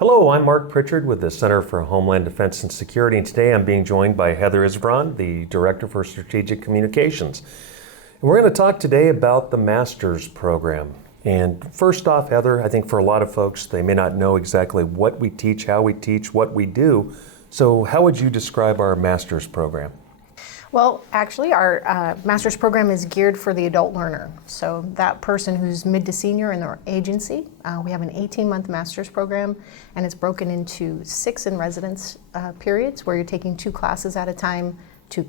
Hello, I'm Marc Pritchard with the Center for Homeland Defense and Security, and today I'm being joined by Heather Issvoran, the Director for Strategic Communications. And we're going to talk today about the Masters Program. And first off, Heather, I think for a lot of folks, they may not know exactly what we teach, how we teach, what we do. So how would you describe our Masters Program? Well, actually, our master's program is geared for the adult learner. So that person who's mid to senior in their agency. We have an 18-month master's program, and it's broken into 6 in-residence periods where you're taking 2 classes at a time, 2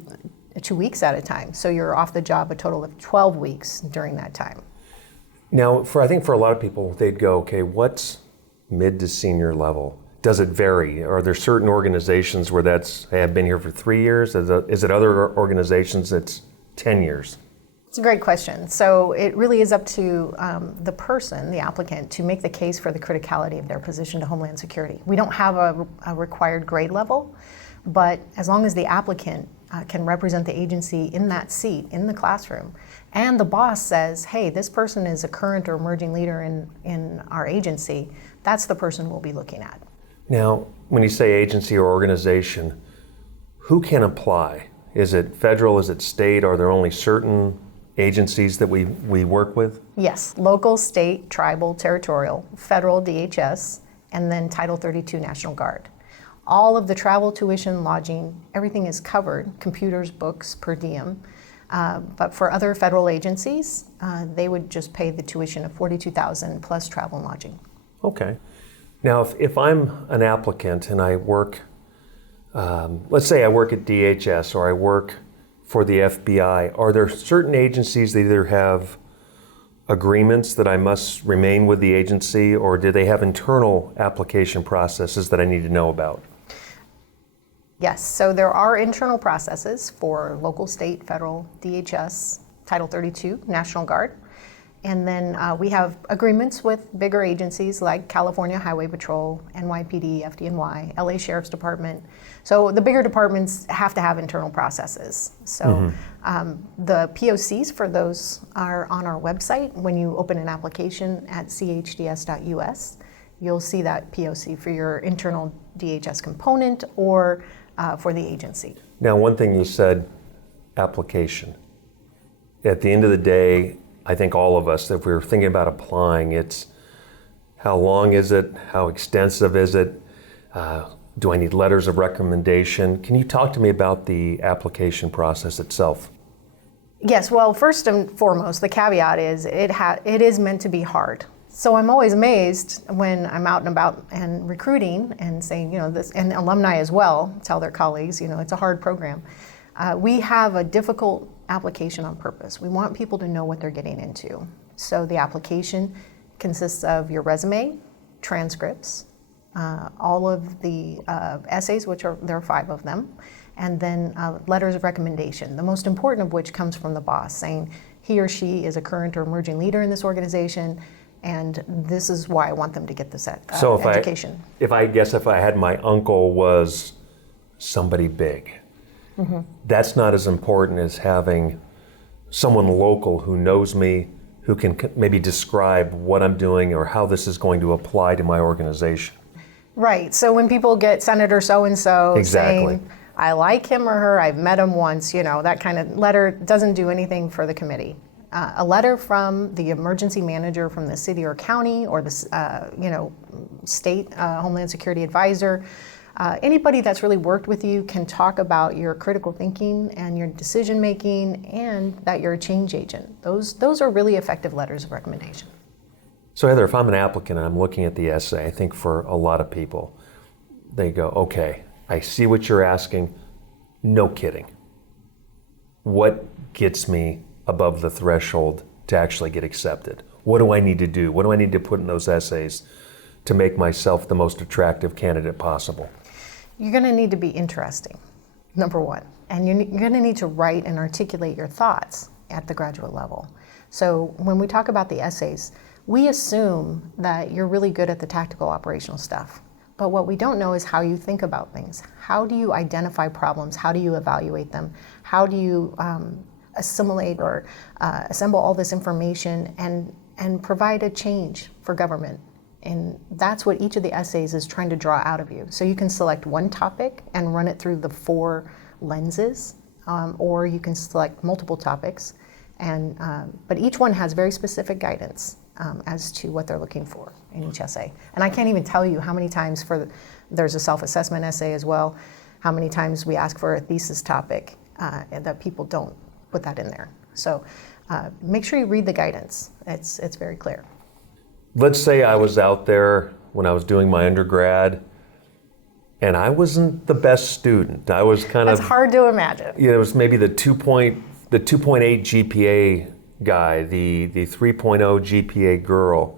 weeks at a time. So you're off the job a total of 12 weeks during that time. Now, I think for a lot of people, they'd go, okay, what's mid to senior level? Does it vary? Are there certain organizations where hey, I've been here for 3 years? Is it other organizations that's 10 years? It's a great question. So it really is up to the person, the applicant, to make the case for the criticality of their position to Homeland Security. We don't have a required grade level, but as long as the applicant can represent the agency in that seat, in the classroom, and the boss says, hey, this person is a current or emerging leader in our agency, that's the person we'll be looking at. Now, when you say agency or organization, who can apply? Is it federal? Is it state? Are there only certain agencies that we work with? Yes, local, state, tribal, territorial, federal, DHS, and then Title 32 National Guard. All of the travel, tuition, lodging, everything is covered, computers, books, per diem. But for other federal agencies, they would just pay the tuition of $42,000 plus travel and lodging. Okay. Now, if I'm an applicant and I work, let's say I work at DHS or I work for the FBI, are there certain agencies that either have agreements that I must remain with the agency, or do they have internal application processes that I need to know about? Yes, so there are internal processes for local, state, federal, DHS, Title 32, National Guard. And then we have agreements with bigger agencies like California Highway Patrol, NYPD, FDNY, LA Sheriff's Department. So the bigger departments have to have internal processes. So the POCs for those are on our website. When you open an application at CHDS.us, you'll see that POC for your internal DHS component or for the agency. Now, one thing you said, application. At the end of the day, I think all of us, if we were thinking about applying, it's how long is it? How extensive is it? Do I need letters of recommendation? Can you talk to me about the application process itself? Yes, well, first and foremost, the caveat is it is meant to be hard. So I'm always amazed when I'm out and about and recruiting and saying, this, and alumni as well, tell their colleagues, it's a hard program. We have a difficult application on purpose. We want people to know what they're getting into. So the application consists of your resume, transcripts, all of the essays, there are 5 of them, and then letters of recommendation, the most important of which comes from the boss, saying he or she is a current or emerging leader in this organization, and this is why I want them to get this education. If I had my uncle was somebody big, that's not as important as having someone local who knows me, who can maybe describe what I'm doing or how this is going to apply to my organization. Right. So when people get Senator so-and-so Exactly. saying, I like him or her, I've met him once, that kind of letter doesn't do anything for the committee. A letter from the emergency manager from the city or county or the state Homeland Security advisor, anybody that's really worked with you can talk about your critical thinking and your decision making and that you're a change agent. Those are really effective letters of recommendation. So Heather, if I'm an applicant and I'm looking at the essay, I think for a lot of people, they go, okay, I see what you're asking, no kidding. What gets me above the threshold to actually get accepted? What do I need to do? What do I need to put in those essays to make myself the most attractive candidate possible? You're going to need to be interesting, number one. And you're going to need to write and articulate your thoughts at the graduate level. So when we talk about the essays, we assume that you're really good at the tactical operational stuff. But what we don't know is how you think about things. How do you identify problems? How do you evaluate them? How do you assimilate or assemble all this information and provide a change for government? And that's what each of the essays is trying to draw out of you. So you can select one topic and run it through the 4 lenses, or you can select multiple topics. But each one has very specific guidance as to what they're looking for in each essay. And I can't even tell you how many times there's a self-assessment essay as well, how many times we ask for a thesis topic and that people don't put that in there. So make sure you read the guidance. It's very clear. Let's say I was out there when I was doing my undergrad and I wasn't the best student. I was kind of... That's hard to imagine. Yeah, it was maybe the 2.8 GPA guy, the 3.0 GPA girl.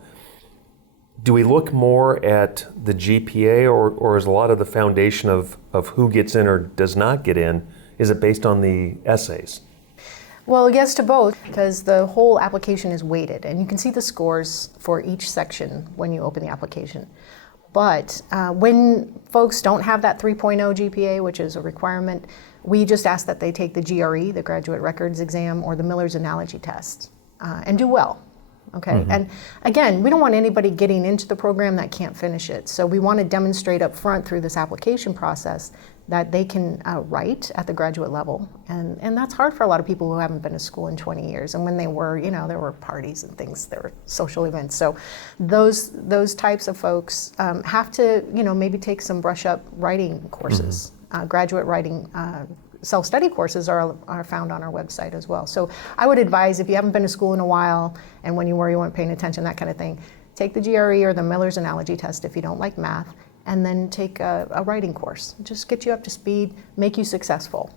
Do we look more at the GPA or is a lot of the foundation of who gets in or does not get in, is it based on the essays? Well, yes to both, because the whole application is weighted, and you can see the scores for each section when you open the application. But when folks don't have that 3.0 GPA, which is a requirement, we just ask that they take the GRE, the Graduate Records Exam, or the Miller's Analogy Test, and do well. Okay, mm-hmm. And again, we don't want anybody getting into the program that can't finish it. So we want to demonstrate up front through this application process that they can write at the graduate level. And that's hard for a lot of people who haven't been to school in 20 years. And when they were, there were parties and things, there were social events. So those types of folks have to, maybe take some brush up writing courses. Mm-hmm. Graduate writing self-study courses are found on our website as well. So I would advise, if you haven't been to school in a while and when you were, you weren't paying attention, that kind of thing, take the GRE or the Miller's Analogy Test if you don't like math, and then take a writing course. Just get you up to speed, make you successful.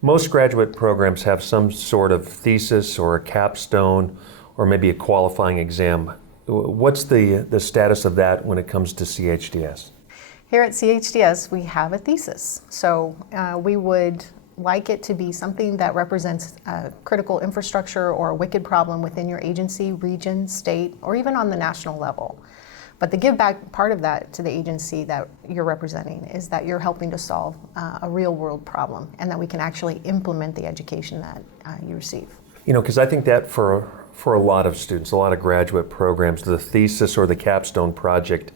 Most graduate programs have some sort of thesis or a capstone or maybe a qualifying exam. What's the status of that when it comes to CHDS? Here at CHDS, we have a thesis. So we would like it to be something that represents critical infrastructure or a wicked problem within your agency, region, state, or even on the national level. But the give back part of that to the agency that you're representing is that you're helping to solve a real world problem and that we can actually implement the education that you receive. Because I think that for a lot of students, a lot of graduate programs, the thesis or the capstone project,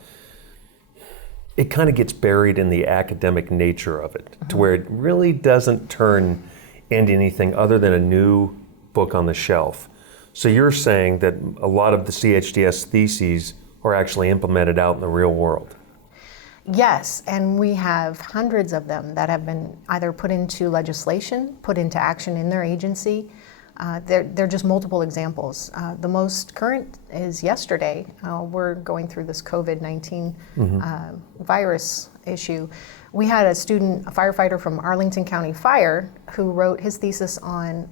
it kind of gets buried in the academic nature of it, mm-hmm. to where it really doesn't turn into anything other than a new book on the shelf. So you're saying that a lot of the CHDS theses are actually implemented out in the real world? Yes, and we have hundreds of them that have been either put into legislation, put into action in their agency. They're just multiple examples. The most current is yesterday. We're going through this COVID-19 mm-hmm. Virus issue. We had a firefighter from Arlington County Fire, who wrote his thesis on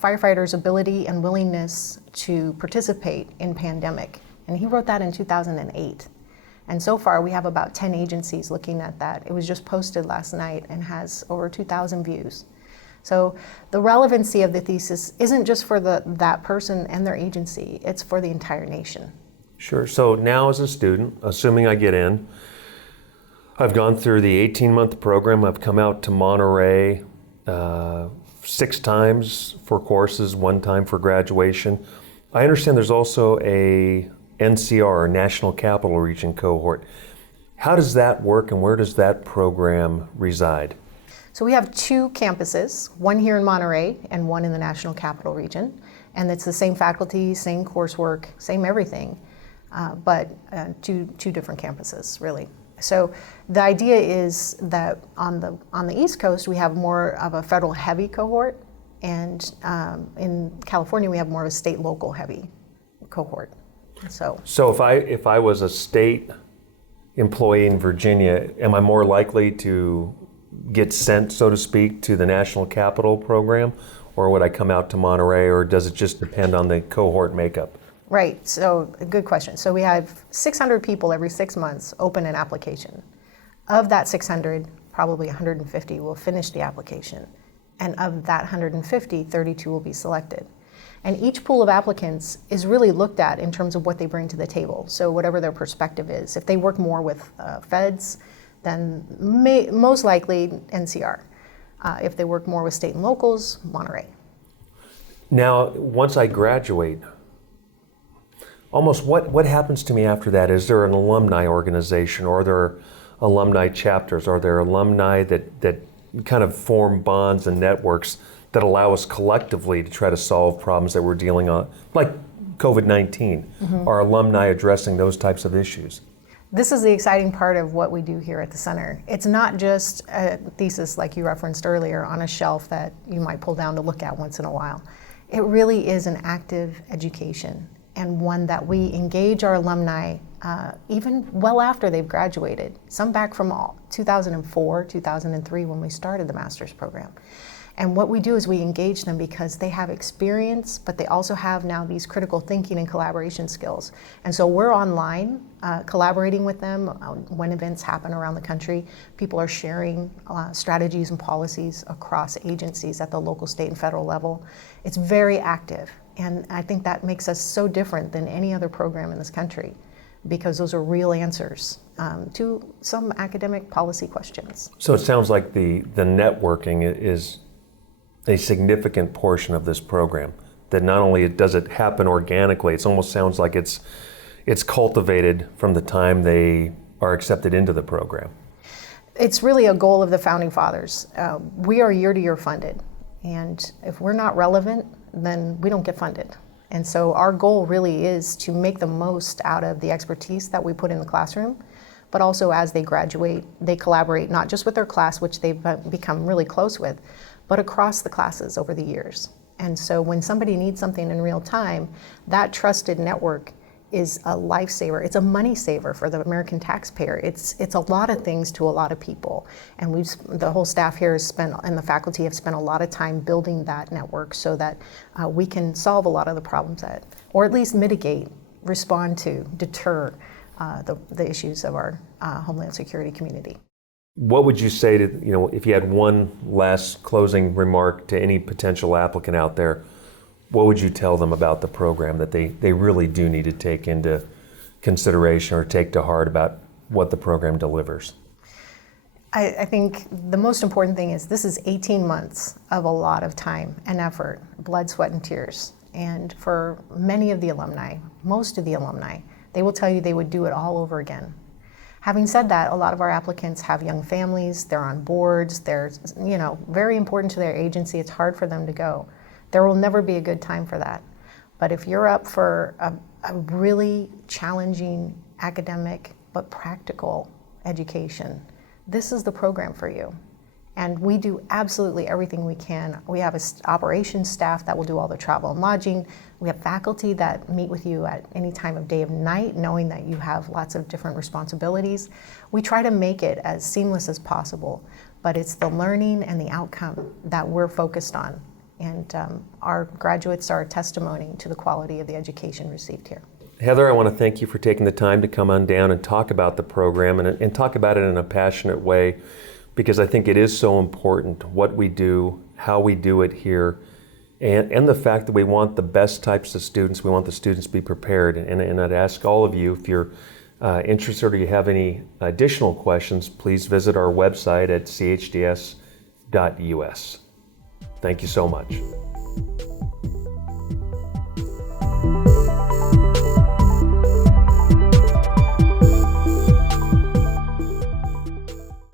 firefighters' ability and willingness to participate in pandemic. And he wrote that in 2008. And so far, we have about 10 agencies looking at that. It was just posted last night and has over 2,000 views. So the relevancy of the thesis isn't just for that person and their agency, it's for the entire nation. Sure. So now as a student, assuming I get in, I've gone through the 18-month program. I've come out to Monterey 6 times for courses, 1 time for graduation. I understand there's also a NCR, or National Capital Region cohort. How does that work and where does that program reside? So we have 2 campuses, one here in Monterey and one in the National Capital Region. And it's the same faculty, same coursework, same everything, but two different campuses, really. So the idea is that on the East Coast, we have more of a federal heavy cohort, and in California, we have more of a state local heavy cohort. So if I was a state employee in Virginia, am I more likely to get sent, so to speak, to the National Capital Program, or would I come out to Monterey, or does it just depend on the cohort makeup? Right, so good question. So we have 600 people every 6 months open an application. Of that 600, probably 150 will finish the application. And of that 150, 32 will be selected. And each pool of applicants is really looked at in terms of what they bring to the table. So whatever their perspective is. If they work more with feds, then most likely NCR. If they work more with state and locals, Monterey. Now, once I graduate, almost what happens to me after that? Is there an alumni organization, or are there alumni chapters? Are there alumni that kind of form bonds and networks that allow us collectively to try to solve problems that we're dealing on, like COVID-19? Are alumni addressing those types of issues? This is the exciting part of what we do here at the center. It's not just a thesis like you referenced earlier on a shelf that you might pull down to look at once in a while. It really is an active education, and one that we engage our alumni even well after they've graduated, some back from 2004, 2003 when we started the master's program. And what we do is we engage them because they have experience, but they also have now these critical thinking and collaboration skills. And so we're online collaborating with them when events happen around the country. People are sharing strategies and policies across agencies at the local, state, and federal level. It's very active. And I think that makes us so different than any other program in this country, because those are real answers to some academic policy questions. So it sounds like the networking is a significant portion of this program, that not only does it happen organically, it almost sounds like it's cultivated from the time they are accepted into the program. It's really a goal of the Founding Fathers. We are year-to-year funded, and if we're not relevant, then we don't get funded. And so our goal really is to make the most out of the expertise that we put in the classroom, but also as they graduate, they collaborate not just with their class, which they've become really close with, but across the classes over the years. And so when somebody needs something in real time, that trusted network is a lifesaver. It's a money saver for the American taxpayer. It's a lot of things to a lot of people. And the whole staff here has spent, and the faculty have spent a lot of time building that network so that we can solve a lot of the problems or at least mitigate, respond to, deter the issues of our Homeland Security community. What would you say to, if you had one last closing remark to any potential applicant out there, what would you tell them about the program that they really do need to take into consideration or take to heart about what the program delivers? I think the most important thing is this is 18 months of a lot of time and effort, blood, sweat, and tears. And for many of the alumni, most of the alumni, they will tell you they would do it all over again. Having said that, a lot of our applicants have young families, they're on boards, they're very important to their agency. It's hard for them to go. There will never be a good time for that. But if you're up for a really challenging academic but practical education, this is the program for you. And we do absolutely everything we can. We have an operations staff that will do all the travel and lodging. We have faculty that meet with you at any time of day of night, knowing that you have lots of different responsibilities. We try to make it as seamless as possible, but it's the learning and the outcome that we're focused on. And our graduates are a testimony to the quality of the education received here. Heather, I want to thank you for taking the time to come on down and talk about the program and talk about it in a passionate way, because I think it is so important what we do, how we do it here, and the fact that we want the best types of students. We want the students to be prepared. And I'd ask all of you, if you're interested or you have any additional questions, please visit our website at chds.us. Thank you so much.